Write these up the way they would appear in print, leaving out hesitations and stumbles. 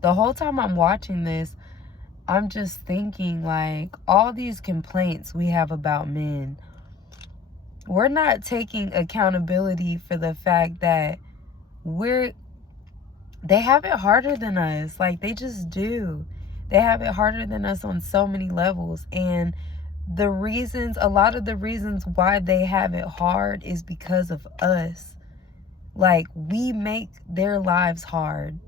the whole time I'm watching this, I'm just thinking, like, all these complaints we have about men, we're not taking accountability for the fact that they have it harder than us. Like, they just do. They have it harder than us on so many levels. And a lot of the reasons why they have it hard is because of us. Like, we make their lives hard.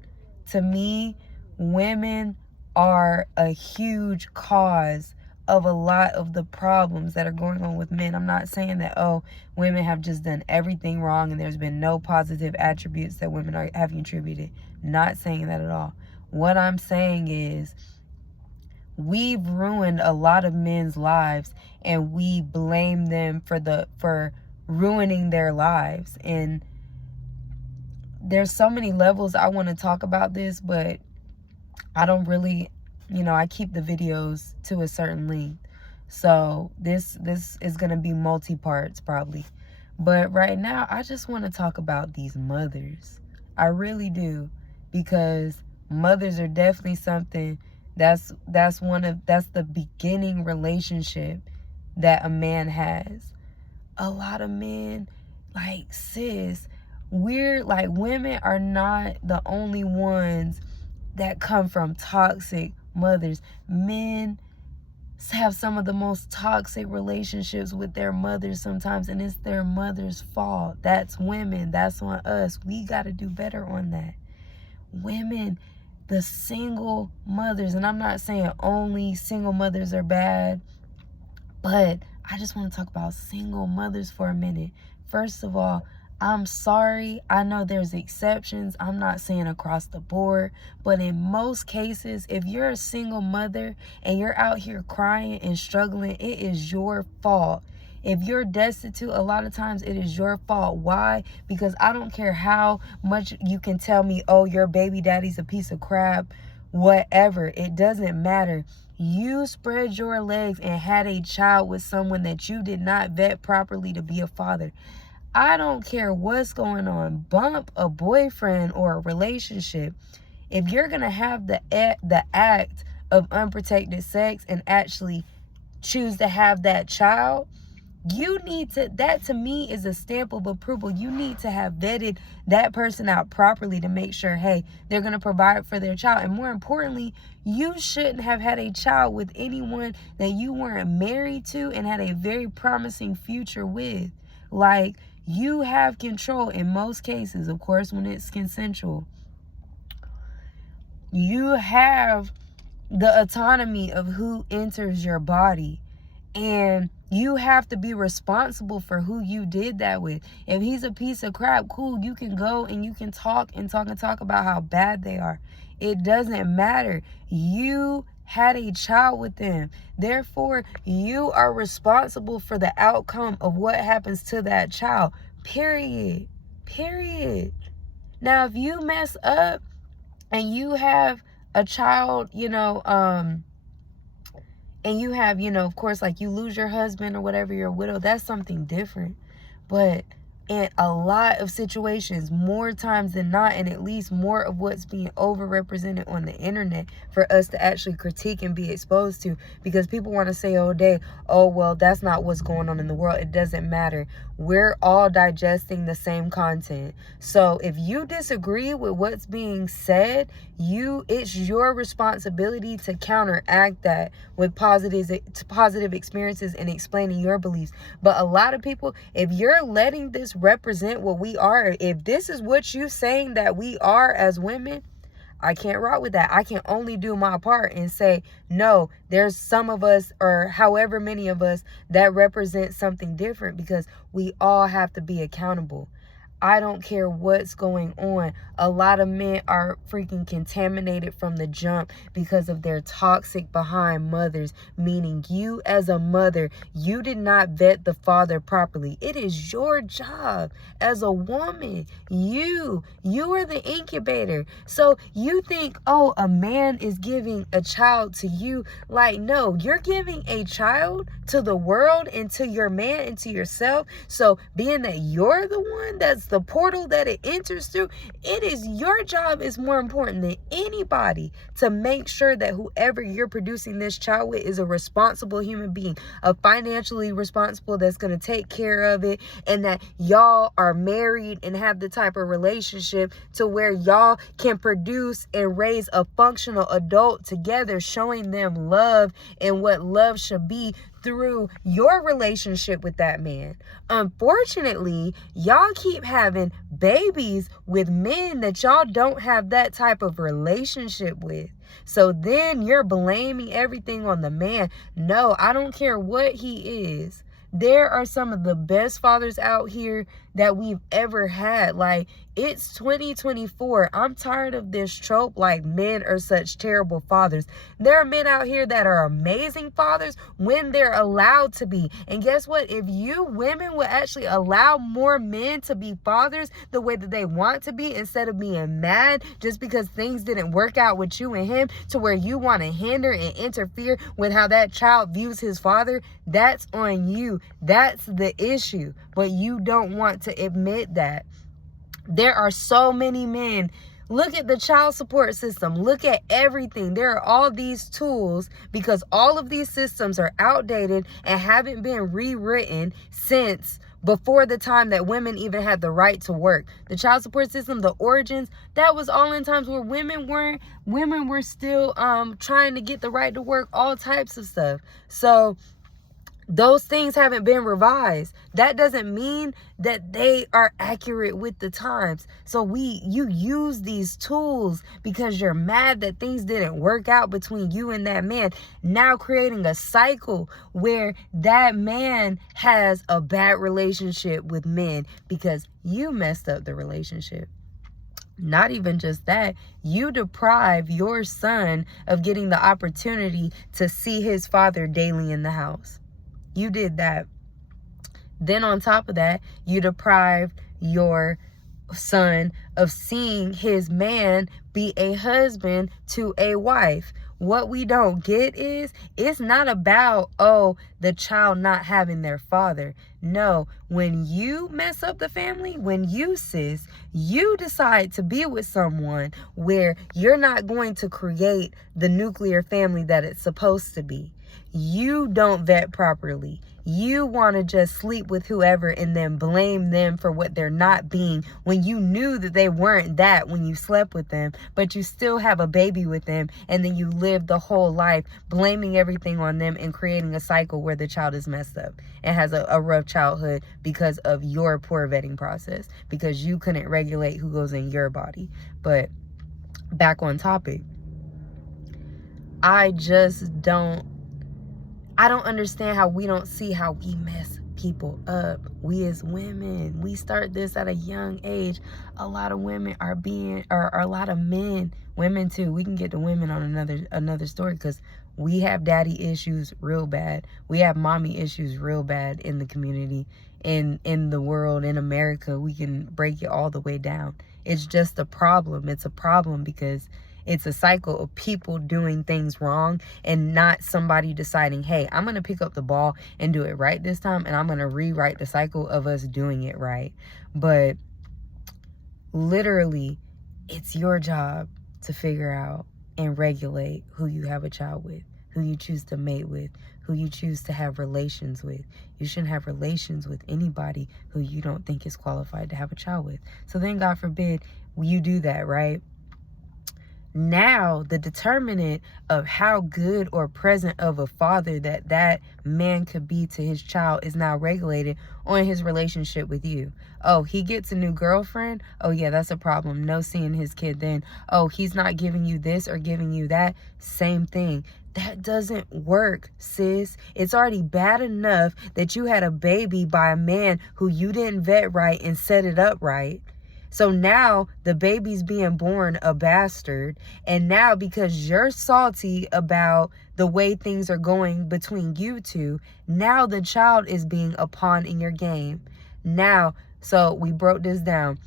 To me, women are a huge cause of a lot of the problems that are going on with men. I'm not saying that, oh, women have just done everything wrong and there's been no positive attributes that women have contributed. Not saying that at all. What I'm saying is, we've ruined a lot of men's lives and we blame them for ruining their lives. And there's so many levels I want to talk about this, but I don't really, I keep the videos to a certain length. So this is going to be multi-parts probably. But right now, I just want to talk about these mothers. I really do, because mothers are definitely something that's the beginning relationship that a man has. A lot of men, like, sis, women are not the only ones that come from toxic mothers. Men have some of the most toxic relationships with their mothers sometimes, and it's their mother's fault. That's women. That's on us. We got to do better on that. Women, the single mothers, and I'm not saying only single mothers are bad, but I just want to talk about single mothers for a minute. First of all, I'm sorry. I know there's exceptions. I'm not saying across the board, but in most cases, if you're a single mother and you're out here crying and struggling, it is your fault. If you're destitute, a lot of times it is your fault. Why? Because I don't care how much you can tell me, oh, your baby daddy's a piece of crap, whatever. It doesn't matter. You spread your legs and had a child with someone that you did not vet properly to be a father. I don't care what's going on. Bump a boyfriend or a relationship. If you're going to have the act of unprotected sex and actually choose to have that child, you need to, that to me is a stamp of approval. You need to have vetted that person out properly to make sure, hey, they're going to provide for their child. And more importantly, you shouldn't have had a child with anyone that you weren't married to and had a very promising future with. Like, you have control in most cases, of course, when it's consensual. You have the autonomy of who enters your body. And you have to be responsible for who you did that with. If he's a piece of crap, cool, you can go and you can talk about how bad they are. It doesn't matter. You had a child with them. Therefore, you are responsible for the outcome of what happens to that child. Period. Now, if you mess up and you have a child, and you have, of course, like, you lose your husband or whatever, you're a widow, that's something different. But in a lot of situations, more times than not, and at least more of what's being overrepresented on the internet for us to actually critique and be exposed to, because people want to say all day, oh, well, that's not what's going on in the world. It doesn't matter. We're all digesting the same content. So if you disagree with what's being said, it's your responsibility to counteract that with positive experiences and explaining your beliefs. But a lot of people, if you're letting this represent what we are, if this is what you're saying that we are as women, I can't rock with that. I can only do my part and say, no, there's some of us, or however many of us, that represent something different, because we all have to be accountable. I don't care what's going on. A lot of men are freaking contaminated from the jump because of their toxic behind mothers, meaning you as a mother, you did not vet the father properly. It is your job as a woman. You are the incubator. So you think, oh, a man is giving a child to you. Like, no, you're giving a child to the world and to your man and to yourself. So being that you're the one that's the portal that it enters through, it is your job is more important than anybody to make sure that whoever you're producing this child with is a responsible human being, a financially responsible that's going to take care of it, and that y'all are married and have the type of relationship to where y'all can produce and raise a functional adult together, showing them love and what love should be through your relationship with that man. Unfortunately, y'all keep having babies with men that y'all don't have that type of relationship with. So then you're blaming everything on the man. No, I don't care what he is. There are some of the best fathers out here that we've ever had. Like, it's 2024. I'm tired of this trope like men are such terrible fathers. There are men out here that are amazing fathers when they're allowed to be. And guess what? If you women would actually allow more men to be fathers the way that they want to be, instead of being mad just because things didn't work out with you and him, to where you want to hinder and interfere with how that child views his father, that's on you. That's the issue. But you don't want to admit that. There are so many men. Look at the child support system. Look at everything. There are all these tools because all of these systems are outdated and haven't been rewritten since before the time that women even had the right to work. The child support system, the origins, that was all in times where women were still trying to get the right to work, all types of stuff. So those things haven't been revised. That doesn't mean that they are accurate with the times. So you use these tools because you're mad that things didn't work out between you and that man. Now creating a cycle where that man has a bad relationship with men because you messed up the relationship. Not even just that, you deprive your son of getting the opportunity to see his father daily in the house. You did that. Then on top of that, you deprived your son of seeing his man be a husband to a wife. What we don't get is, it's not about, the child not having their father. No, when you mess up the family, when you, sis, you decide to be with someone where you're not going to create the nuclear family that it's supposed to be. You don't vet properly. You want to just sleep with whoever and then blame them for what they're not being, when you knew that they weren't that when you slept with them, but you still have a baby with them, and then you live the whole life blaming everything on them and creating a cycle where the child is messed up and has a rough childhood because of your poor vetting process, because you couldn't regulate who goes in your body. But back on topic, I don't understand how we don't see how we mess people up. We as women, we start this at a young age. A lot of women are a lot of men, women too. We can get to women on another story, because we have daddy issues real bad. We have mommy issues real bad in the community, in the world, in America. We can break it all the way down. It's just a problem. It's a problem because it's a cycle of people doing things wrong and not somebody deciding, hey, I'm going to pick up the ball and do it right this time, and I'm going to rewrite the cycle of us doing it right. But literally, it's your job to figure out and regulate who you have a child with, who you choose to mate with, who you choose to have relations with. You shouldn't have relations with anybody who you don't think is qualified to have a child with. So then, God forbid, you do that, right? Now, the determinant of how good or present of a father that man could be to his child is now regulated on his relationship with you. Oh, he gets a new girlfriend? Oh, yeah, that's a problem. No seeing his kid then. Oh, he's not giving you this or giving you that. Same thing. That doesn't work, sis. It's already bad enough that you had a baby by a man who you didn't vet right and set it up right. So now the baby's being born a bastard. And now, because you're salty about the way things are going between you two, now the child is being a pawn in your game. Now, so we broke this down.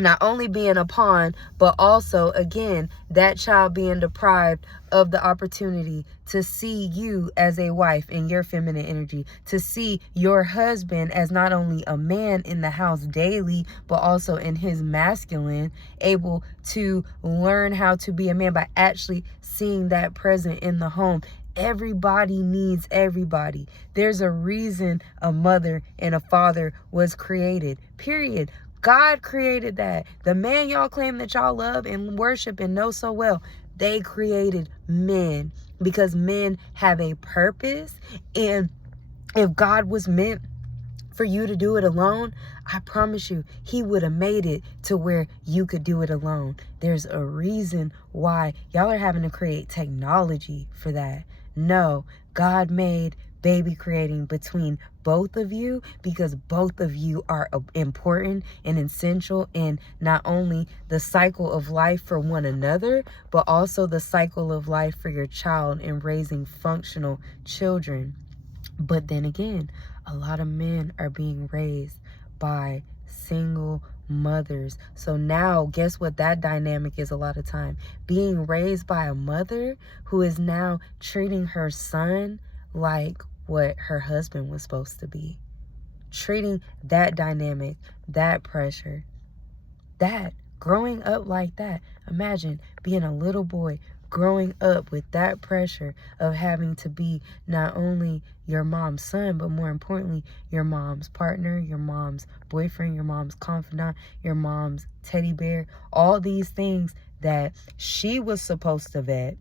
not only being a pawn, but also, again, that child being deprived of the opportunity to see you as a wife in your feminine energy, to see your husband as not only a man in the house daily, but also in his masculine, able to learn how to be a man by actually seeing that present in the home. Everybody needs everybody. There's a reason a mother and a father was created, period. God created that. The man y'all claim that y'all love and worship and know so well, they created men because men have a purpose. And if God was meant for you to do it alone, I promise you, he would have made it to where you could do it alone. There's a reason why y'all are having to create technology for that. No, God made baby creating between both of you because both of you are important and essential in not only the cycle of life for one another, but also the cycle of life for your child and raising functional children. But then again, a lot of men are being raised by single mothers. So now, guess what that dynamic is a lot of time? Being raised by a mother who is now treating her son like what her husband was supposed to be. Treating that dynamic, that pressure, that growing up like that. Imagine being a little boy growing up with that pressure of having to be not only your mom's son, but more importantly, your mom's partner, your mom's boyfriend, your mom's confidant, your mom's teddy bear, all these things that she was supposed to vet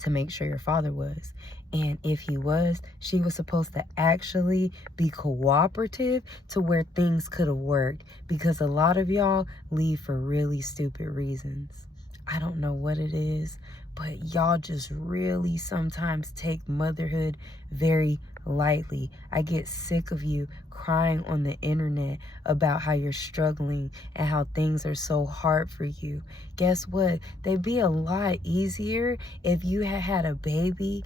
to make sure your father was. And if he was, she was supposed to actually be cooperative to where things could have worked. Because a lot of y'all leave for really stupid reasons. I don't know what it is, but y'all just really sometimes take motherhood very lightly. I get sick of you crying on the internet about how you're struggling and how things are so hard for you. Guess what? They'd be a lot easier if you had had a baby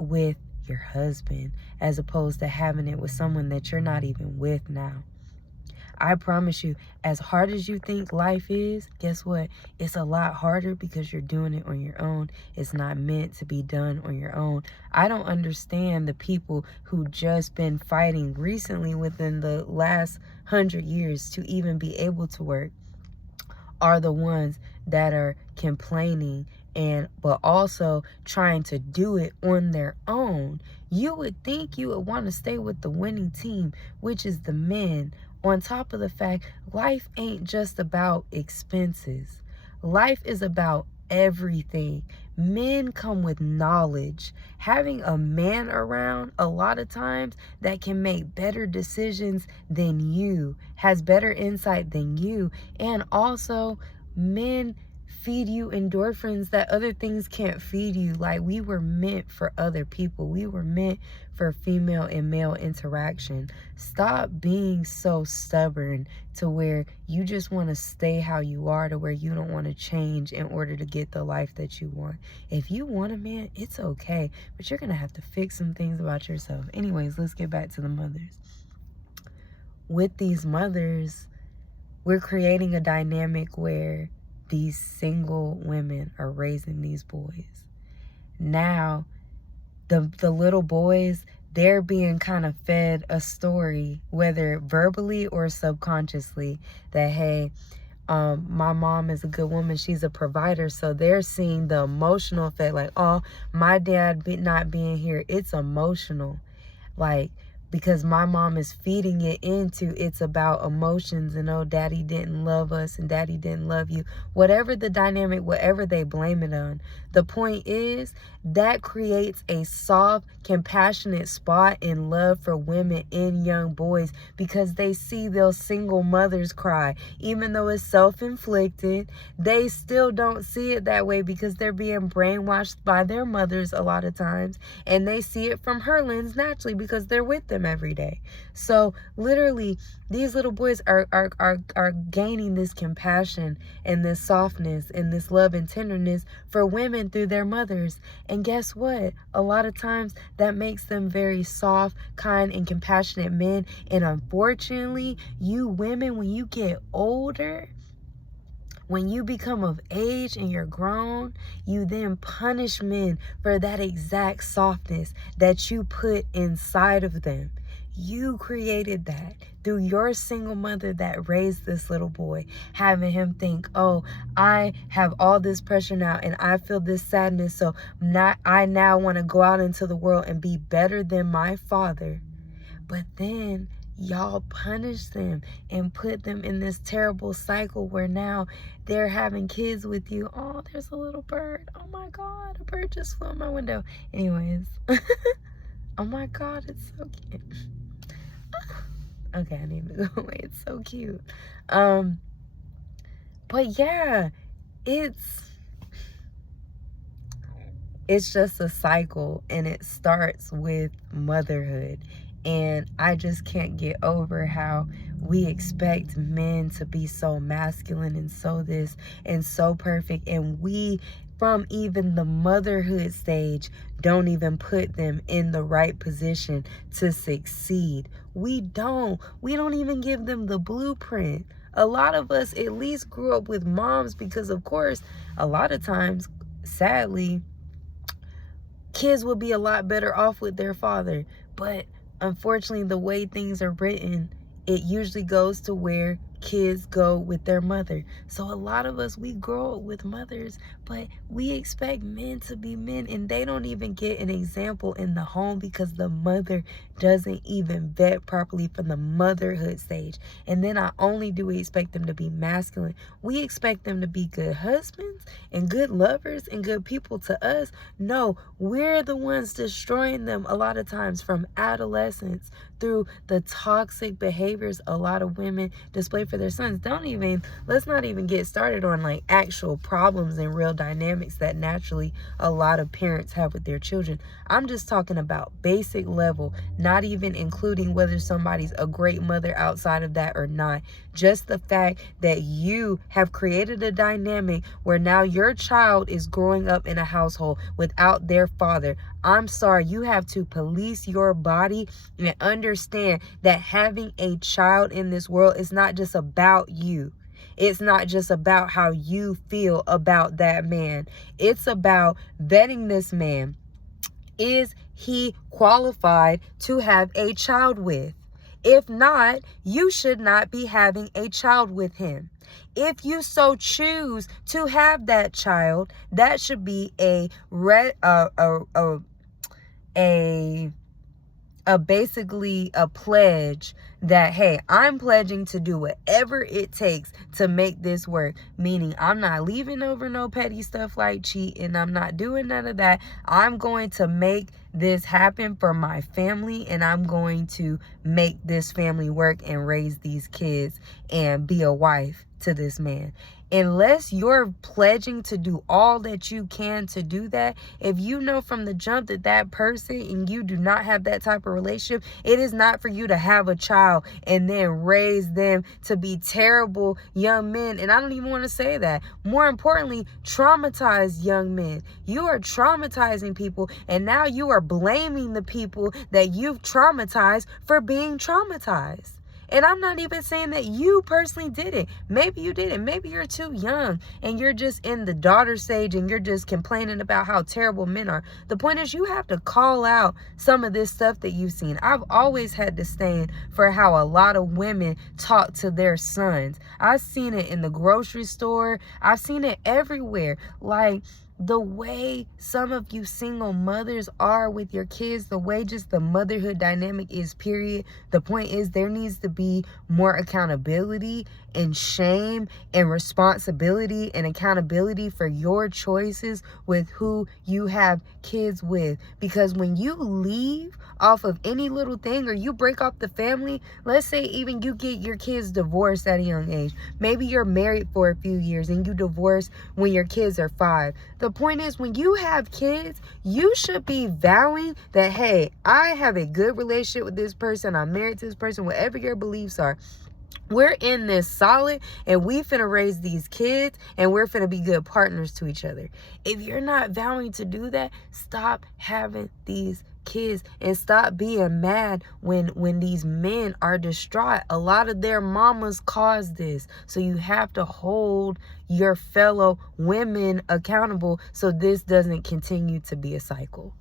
with your husband as opposed to having it with someone that you're not even with now. I promise you, as hard as you think life is, guess what? It's a lot harder because you're doing it on your own. It's not meant to be done on your own. I don't understand the people who just been fighting recently within the last 100 years to even be able to work are the ones that are complaining but also trying to do it on their own. You would think you would want to stay with the winning team, which is the men. On top of the fact, life ain't just about expenses. Life is about everything. Men come with knowledge. Having a man around a lot of times that can make better decisions than you, has better insight than you, and also men feed you endorphins that other things can't feed you. Like, we were meant for other people. We were meant for female and male interaction. Stop being so stubborn to where you just want to stay how you are, to where you don't want to change in order to get the life that you want. If you want a man, it's okay, but you're going to have to fix some things about yourself. Anyways, let's get back to the mothers. With these mothers, we're creating a dynamic where these single women are raising these boys. Now, the little boys, they're being kind of fed a story, whether verbally or subconsciously, that, hey, my mom is a good woman. She's a provider. So they're seeing the emotional effect, like, oh, my dad not being here, it's emotional. Like, because my mom is feeding it into, it's about emotions and, oh, daddy didn't love us and daddy didn't love you. Whatever the dynamic, whatever they blame it on. The point is that creates a soft, compassionate spot in love for women and young boys because they see those single mothers cry. Even though it's self-inflicted, they still don't see it that way because they're being brainwashed by their mothers a lot of times. And they see it from her lens naturally because they're with them every day. So literally, these little boys are gaining this compassion and this softness and this love and tenderness for women through their mothers. And guess what? A lot of times that makes them very soft, kind, and compassionate men. And unfortunately, you women, when you get older, When you become of age and you're grown, you then punish men for that exact softness that you put inside of them. You created that through your single mother that raised this little boy, having him think, oh, I have all this pressure now and I feel this sadness, so I now want to go out into the world and be better than my father. But then y'all punish them and put them in this terrible cycle where now they're having kids with you. Oh, there's a little bird. Oh my God, a bird just flew in my window. Anyways, oh my God, it's so cute. Okay, I need to go away. It's so cute. But yeah, it's just a cycle, and it starts with motherhood. And I just can't get over how we expect men to be so masculine and so this and so perfect, and we, from even the motherhood stage, don't even put them in the right position to succeed. We don't even give them the blueprint. A lot of us at least grew up with moms because, of course, a lot of times, sadly, kids would be a lot better off with their father. But unfortunately, the way things are written, it usually goes to where kids go with their mother. So a lot of us, we grow up with mothers, but we expect men to be men, and they don't even get an example in the home because the mother doesn't even vet properly from the motherhood stage. And then not only do we expect them to be masculine, we expect them to be good husbands and good lovers and good people to us. No, we're the ones destroying them a lot of times from adolescence through the toxic behaviors a lot of women display for their sons. Let's not even get started on like actual problems and real dynamics that naturally a lot of parents have with their children. I'm just talking about basic level, not even including whether somebody's a great mother outside of that or not. Just the fact that you have created a dynamic where now your child is growing up in a household without their father. I'm sorry, you have to police your body and understand that having a child in this world is not just about you. It's not just about how you feel about that man. It's about vetting this man. Is he qualified to have a child with? If not, you should not be having a child with him. If you so choose to have that child, that should be basically a pledge that, hey, I'm pledging to do whatever it takes to make this work. Meaning, I'm not leaving over no petty stuff like cheating. I'm not doing none of that. I'm going to make this happen for my family, and I'm going to make this family work and raise these kids and be a wife to this man. Unless you're pledging to do all that you can to do that, if you know from the jump that that person and you do not have that type of relationship, it is not for you to have a child and then raise them to be terrible young men. And I don't even want to say that. More importantly, traumatize young men. You are traumatizing people, and now you are blaming the people that you've traumatized for being traumatized. And I'm not even saying that you personally did it. Maybe you didn't. Maybe you're too young and you're just in the daughter stage and you're just complaining about how terrible men are. The point is, you have to call out some of this stuff that you've seen. I've always had to stand for how a lot of women talk to their sons. I've seen it in the grocery store. I've seen it everywhere. Like, the way some of you single mothers are with your kids, the way just the motherhood dynamic is, period. The point is, there needs to be more accountability and shame and responsibility and accountability for your choices with who you have kids with. Because when you leave off of any little thing, or you break off the family, let's say even you get your kids divorced at a young age. Maybe you're married for a few years and you divorce when your kids are 5. The point is, when you have kids, you should be vowing that, hey, I have a good relationship with this person. I'm married to this person, whatever your beliefs are. We're in this solid, and we finna raise these kids, and we're finna be good partners to each other. If you're not vowing to do that, stop having these kids, and stop being mad when these men are distraught. A lot of their mamas caused this. So you have to hold your fellow women accountable so this doesn't continue to be a cycle.